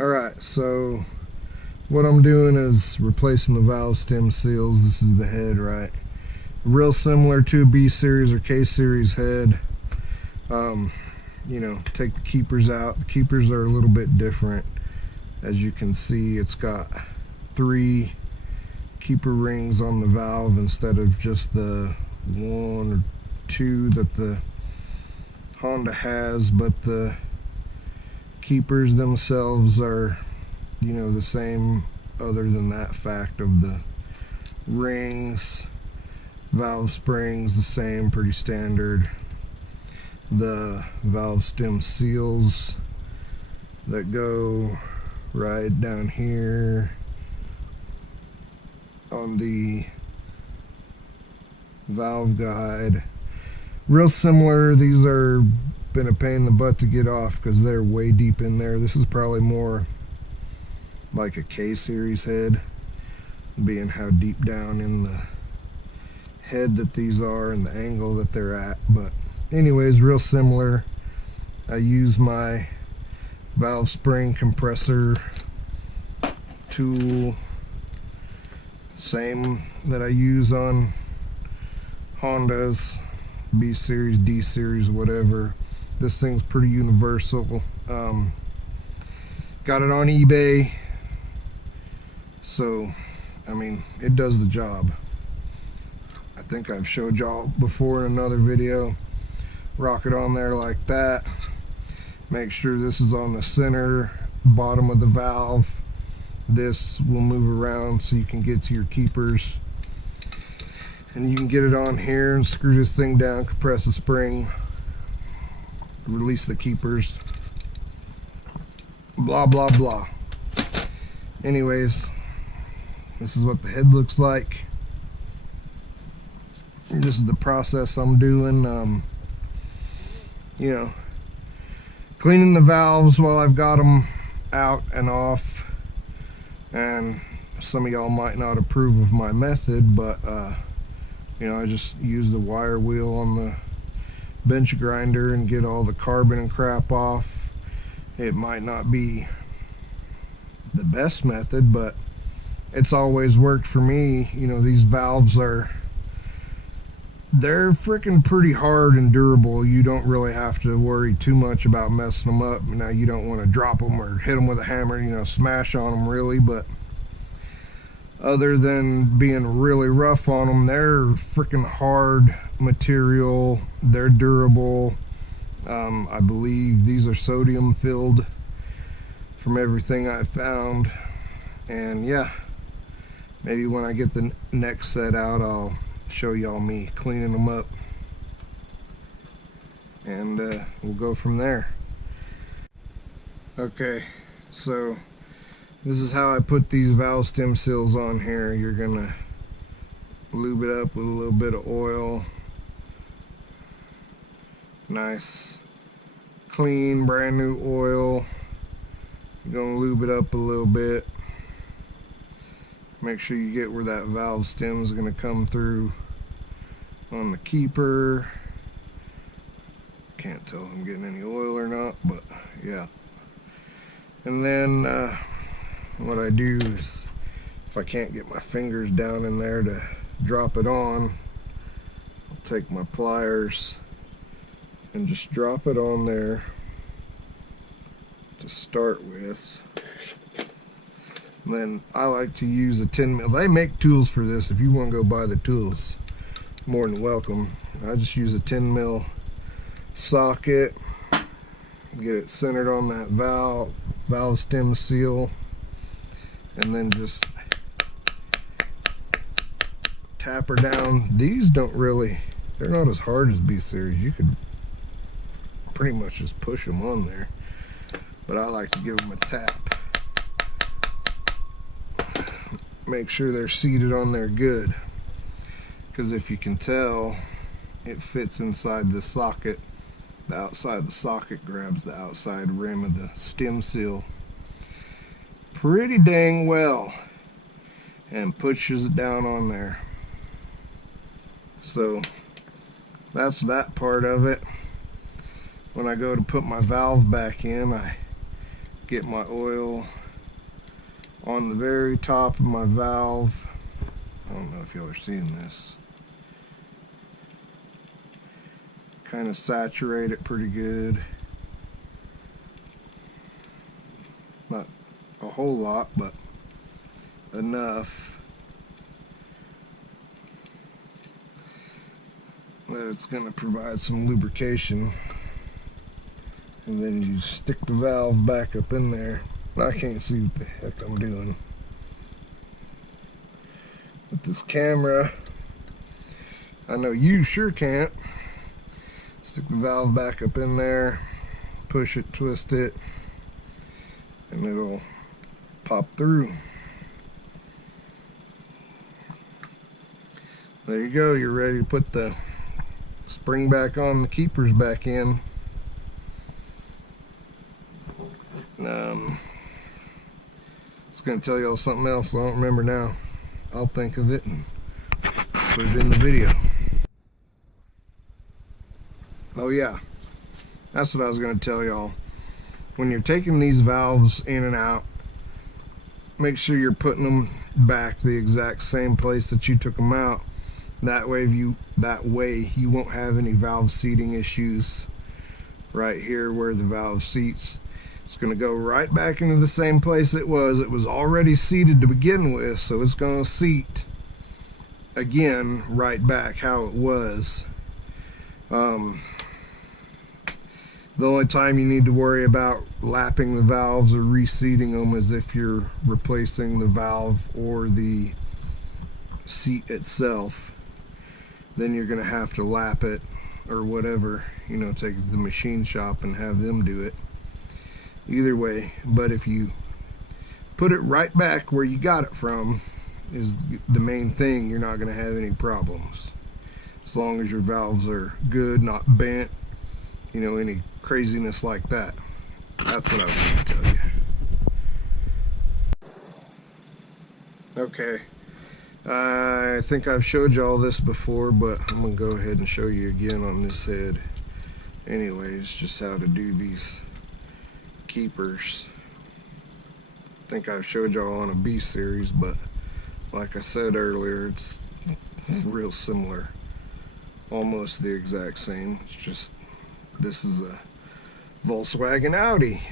Alright, so what I'm doing is replacing the valve stem seals. This is the head, right? Real similar to a B series or K series head. You know, take the keepers out. The keepers are a little bit different. As you can see, it's got 3 keeper rings on the valve instead of just the 1 or 2 that the Honda has, but the keepers themselves are, you know, the same, other than that fact of the rings. Valve springs the same, pretty standard. The valve stem seals that go right down here on the valve guide, real similar. These are been a pain in the butt to get off because they're way deep in there. This is probably more like a K series head, being how deep down in the head that these are and the angle that they're at. But anyways, real similar. I use my valve spring compressor tool, same that I use on Hondas, B series, D series, whatever. This thing's pretty universal. Got it on eBay, so I mean, it does the job. I think I've showed y'all before in another video. Rock it on there like that. Make sure this is on the center bottom of the valve. This will move around so you can get to your keepers, and you can get it on here and screw this thing down, compress the spring, release the keepers, blah blah blah. Anyways, this is what the head looks like. This is the process I'm doing. You know, cleaning the valves while I've got them out and off. And some of y'all might not approve of my method, but you know, I just use the wire wheel on the bench grinder and get all the carbon and crap off. It might not be the best method, but it's always worked for me. You know, these valves they're freaking pretty hard and durable. You don't really have to worry too much about messing them up. Now, you don't want to drop them or hit them with a hammer, you know, smash on them really, but other than being really rough on them, they're freaking hard material. They're durable. I believe these are sodium filled from everything I found. And yeah, maybe when I get the next set out, I'll show y'all me cleaning them up, and we'll go from there. Okay, so this is how I put these valve stem seals on here. You're gonna lube it up with a little bit of oil. Nice clean brand new oil. You're gonna lube it up a little bit. Make sure you get where that valve stem is going to come through on the keeper. Can't tell if I'm getting any oil or not, but yeah. And then what I do is, if I can't get my fingers down in there to drop it on, I'll take my pliers and just drop it on there to start with. Then I like to use a 10 mil. They make tools for this. If you want to go buy the tools, more than welcome. I just use a 10 mil socket, get it centered on that valve stem seal, and then just tap her down. These don't really, they're not as hard as B series. You could pretty much just push them on there, but I like to give them a tap. Make sure they're seated on there good, because if you can tell, it fits inside the socket. The outside of the socket grabs the outside rim of the stem seal pretty dang well and pushes it down on there. So that's that part of it. When I go to put my valve back in, I get my oil on the very top of my valve. I don't know if y'all are seeing this. Kind of saturate it pretty good. Not a whole lot, but enough that it's going to provide some lubrication. And then you stick the valve back up in there. I can't see what the heck I'm doing with this camera. I know you sure can't. Stick the valve back up in there, push it, twist it, and it'll pop through. There you go, you're ready to put the spring back on, the keepers back in. I was going to tell y'all something else, I don't remember now. I'll think of it and put it in the video. Oh yeah, that's what I was going to tell y'all. When you're taking these valves in and out, make sure you're putting them back the exact same place that you took them out. That way you won't have any valve seating issues right here where the valve seats. It's going to go right back into the same place it was. It was already seated to begin with, so it's going to seat again right back how it was. The only time you need to worry about lapping the valves or reseating them is if you're replacing the valve or the seat itself. Then you're going to have to lap it or whatever, you know, take it to the machine shop and have them do it. Either way, but if you put it right back where you got it from is the main thing, you're not going to have any problems. As long as your valves are good, not bent, you know, any craziness like that. That's what I was going to tell you. Okay, I think I've showed you all this before, but I'm going to go ahead and show you again on this head. Anyways, just how to do these keepers. I think I've showed y'all on a B series, but like I said earlier, it's real similar. Almost the exact same. It's just this is a Volkswagen Audi.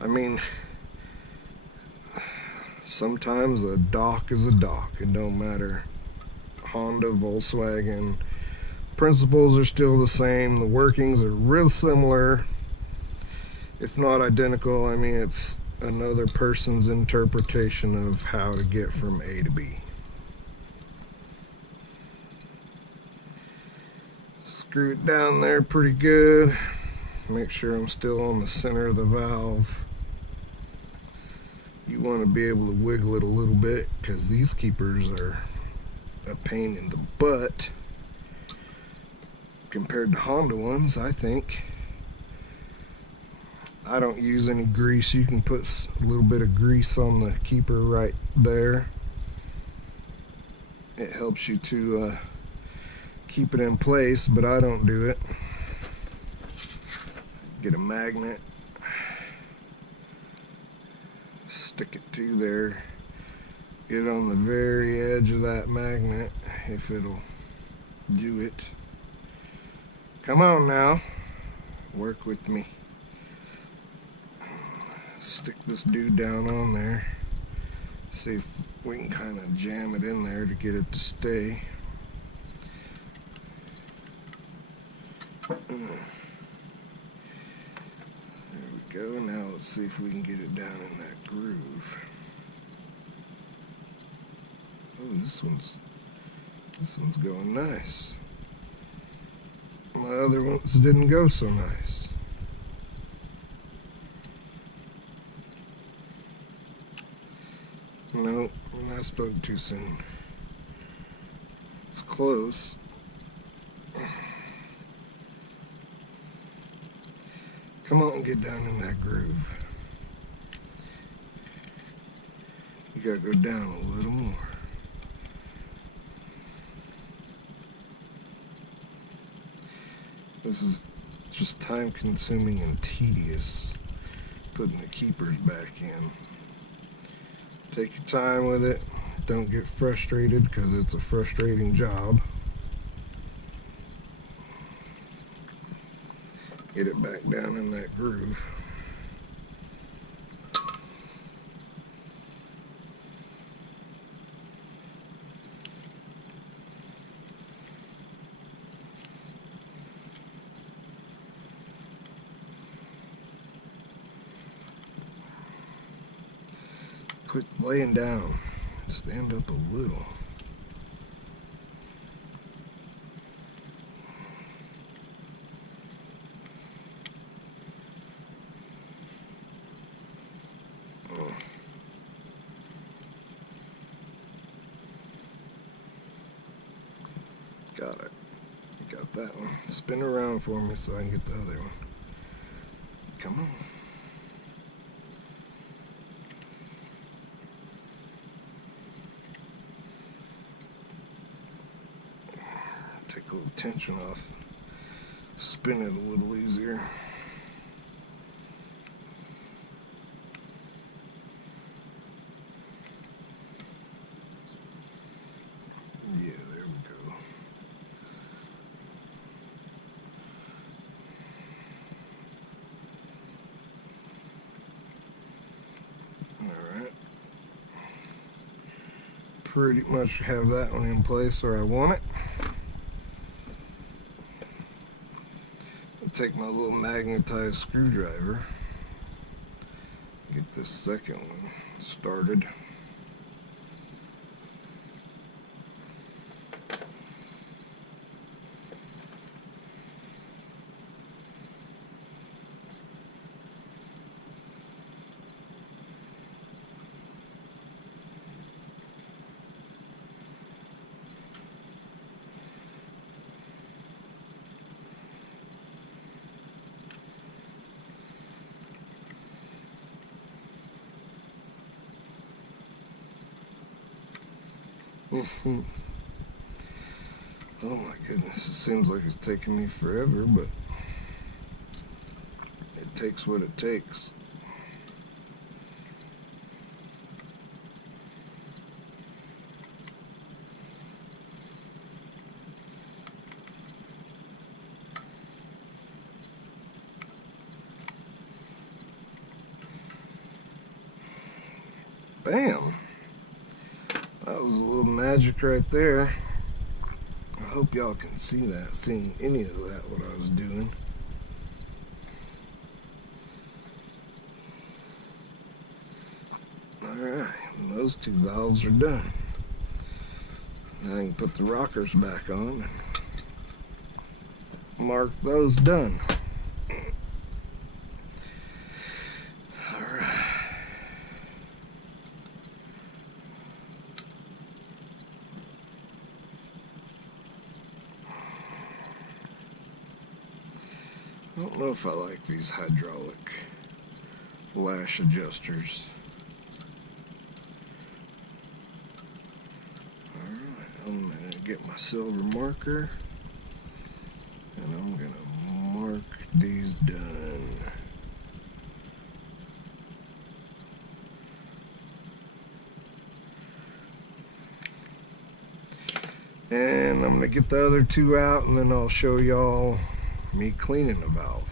I mean, sometimes a dock is a dock. It don't matter. Honda, Volkswagen, principles are still the same. The workings are real similar, if not identical. I mean, it's another person's interpretation of how to get from A to B. Screw it down there pretty good. Make sure I'm still on the center of the valve. You want to be able to wiggle it a little bit because these keepers are a pain in the butt compared to Honda ones, I think. I don't use any grease. You can put a little bit of grease on the keeper right there. It helps you to keep it in place, but I don't do it. Get a magnet, stick it to there, get it on the very edge of that magnet if it'll do it. Come on now, work with me. Stick this dude down on there, see if we can kind of jam it in there to get it to stay. There we go. Now let's see if we can get it down in that groove. Oh, this one's going nice. My other ones didn't go so nice. No, I spoke too soon. It's close. Come on and get down in that groove. You gotta go down a little more. This is just time consuming and tedious putting the keepers back in. Take your time with it. Don't get frustrated because it's a frustrating job. Get it back down in that groove. Quit laying down. Stand up a little. Got it. Got that one. Spin around for me so I can get the other one. Come on. Take a little tension off. Spin it a little easier. Yeah, there we go. Alright. Pretty much have that one in place where I want it. I'll take my little magnetized screwdriver. Get this second one started. Oh my goodness, it seems like it's taking me forever, but it takes what it takes. Bam! That was a little magic right there. I hope y'all can see that, seeing any of that, what I was doing. Alright, and those two valves are done. Now I can put the rockers back on and mark those done. I don't know if I like these hydraulic lash adjusters. Alright, I'm going to get my silver marker and I'm going to mark these done. And I'm going to get the other two out and then I'll show y'all me cleaning the valve.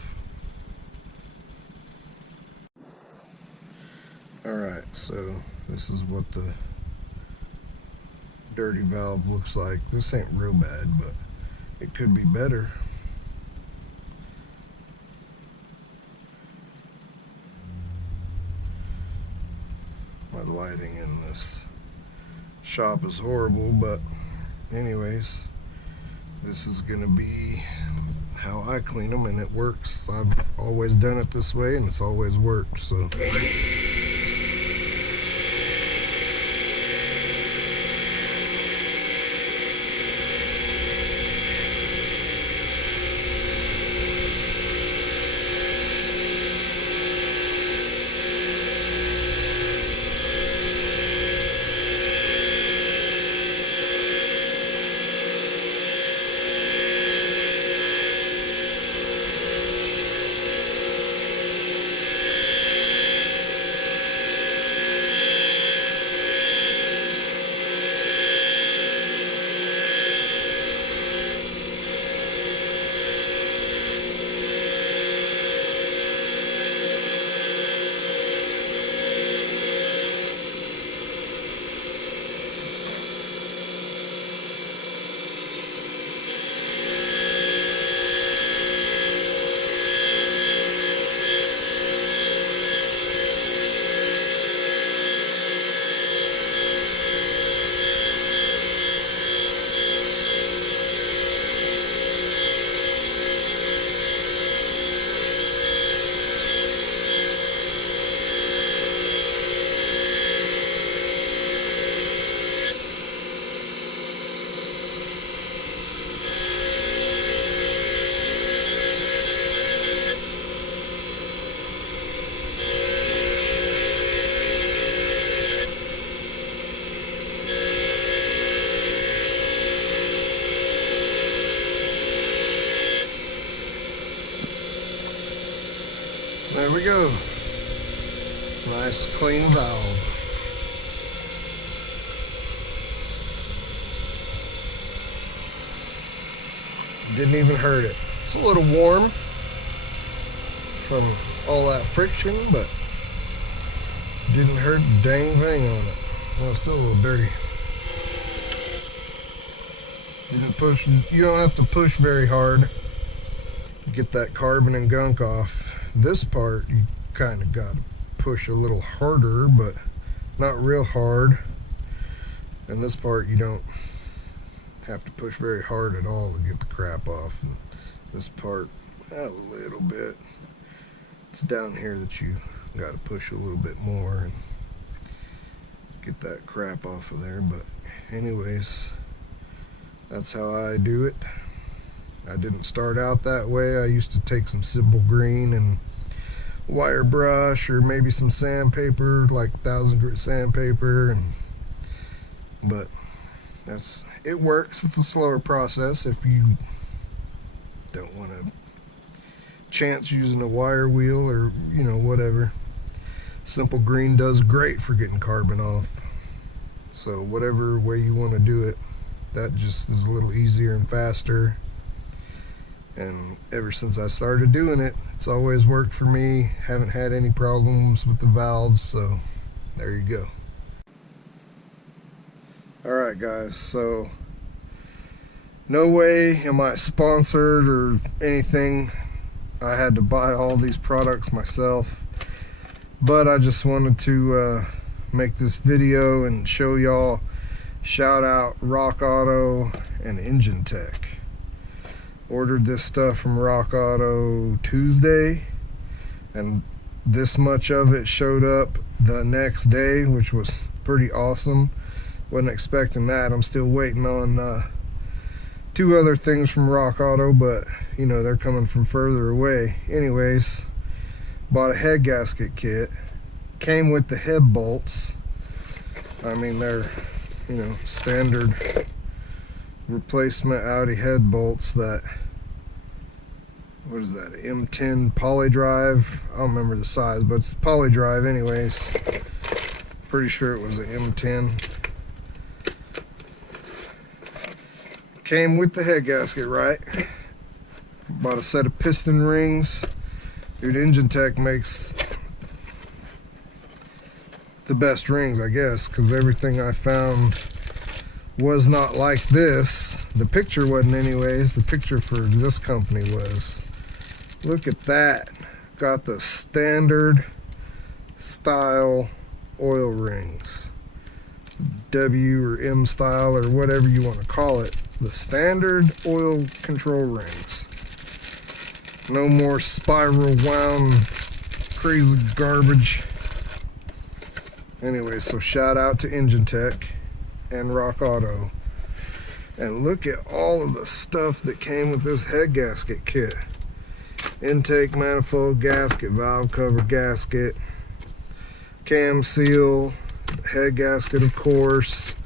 Alright, so this is what the dirty valve looks like. This ain't real bad, but it could be better. My lighting in this shop is horrible, but anyways, this is gonna be how I clean them, and it works. I've always done it this way and it's always worked, so There we go. Nice clean valve. Didn't even hurt it. It's a little warm from all that friction, but didn't hurt a dang thing on it. Well, it's still a little dirty. Didn't push. You don't have to push very hard to get that carbon and gunk off. This part you kind of got to push a little harder, but not real hard. And this part you don't have to push very hard at all to get the crap off. And this part a little bit. It's down here that you got to push a little bit more and get that crap off of there. But anyways, that's how I do it. I didn't start out that way. I used to take some simple green and wire brush, or maybe some sandpaper, like 1000 grit sandpaper, but it works. It's a slower process if you don't want to chance using a wire wheel or whatever. Simple green does great for getting carbon off. So whatever way you want to do it, that just is a little easier and faster. And ever since I started doing it, it's always worked for me. Haven't had any problems with the valves, so there you go. Alright guys, so no way am I sponsored or anything. I had to buy all these products myself, but I just wanted to make this video and show y'all. Shout out Rock Auto and Engine Tech. Ordered this stuff from Rock Auto Tuesday, and this much of it showed up the next day, which was pretty awesome. Wasn't expecting that. I'm still waiting on 2 other things from Rock Auto, but they're coming from further away. Anyways, bought a head gasket kit. Came with the head bolts. I mean, they're standard replacement Audi head bolts. That, what is that, M10 poly drive? I don't remember the size, but it's poly drive anyways. Pretty sure it was an M10. Came with the head gasket, right? Bought a set of piston rings. Dude, Engine Tech makes the best rings, I guess, because everything I found was not like this. The picture wasn't anyways. The picture for this company was. Look at that. Got the standard style oil rings. W or M style or whatever you want to call it. The standard oil control rings. No more spiral wound crazy garbage. Anyway, so shout out to Engine Tech and Rock Auto. And look at all of the stuff that came with this head gasket kit. Intake manifold gasket, valve cover gasket, cam seal, head gasket of course,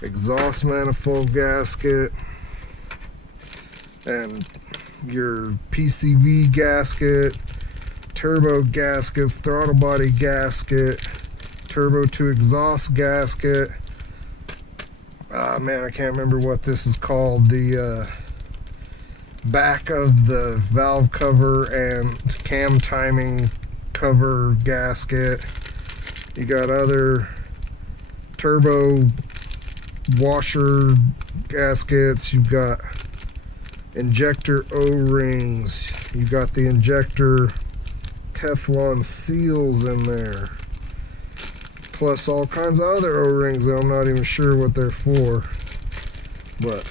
exhaust manifold gasket, and your PCV gasket, turbo gaskets, throttle body gasket, turbo to exhaust gasket. Man, I can't remember what this is called. The back of the valve cover and cam timing cover gasket. You got other turbo washer gaskets. You've got injector O-rings. You've got the injector Teflon seals in there, plus all kinds of other O-rings that I'm not even sure what they're for. But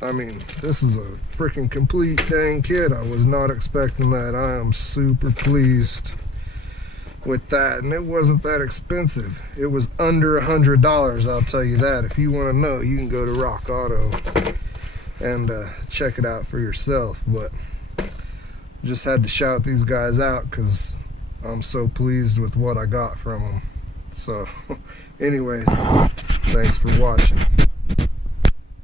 I mean, this is a freaking complete dang kit. I was not expecting that. I am super pleased with that, and it wasn't that expensive. It was under $100, I'll tell you that. If you want to know, you can go to Rock Auto and check it out for yourself. But just had to shout these guys out because I'm so pleased with what I got from them. So anyways, thanks for watching.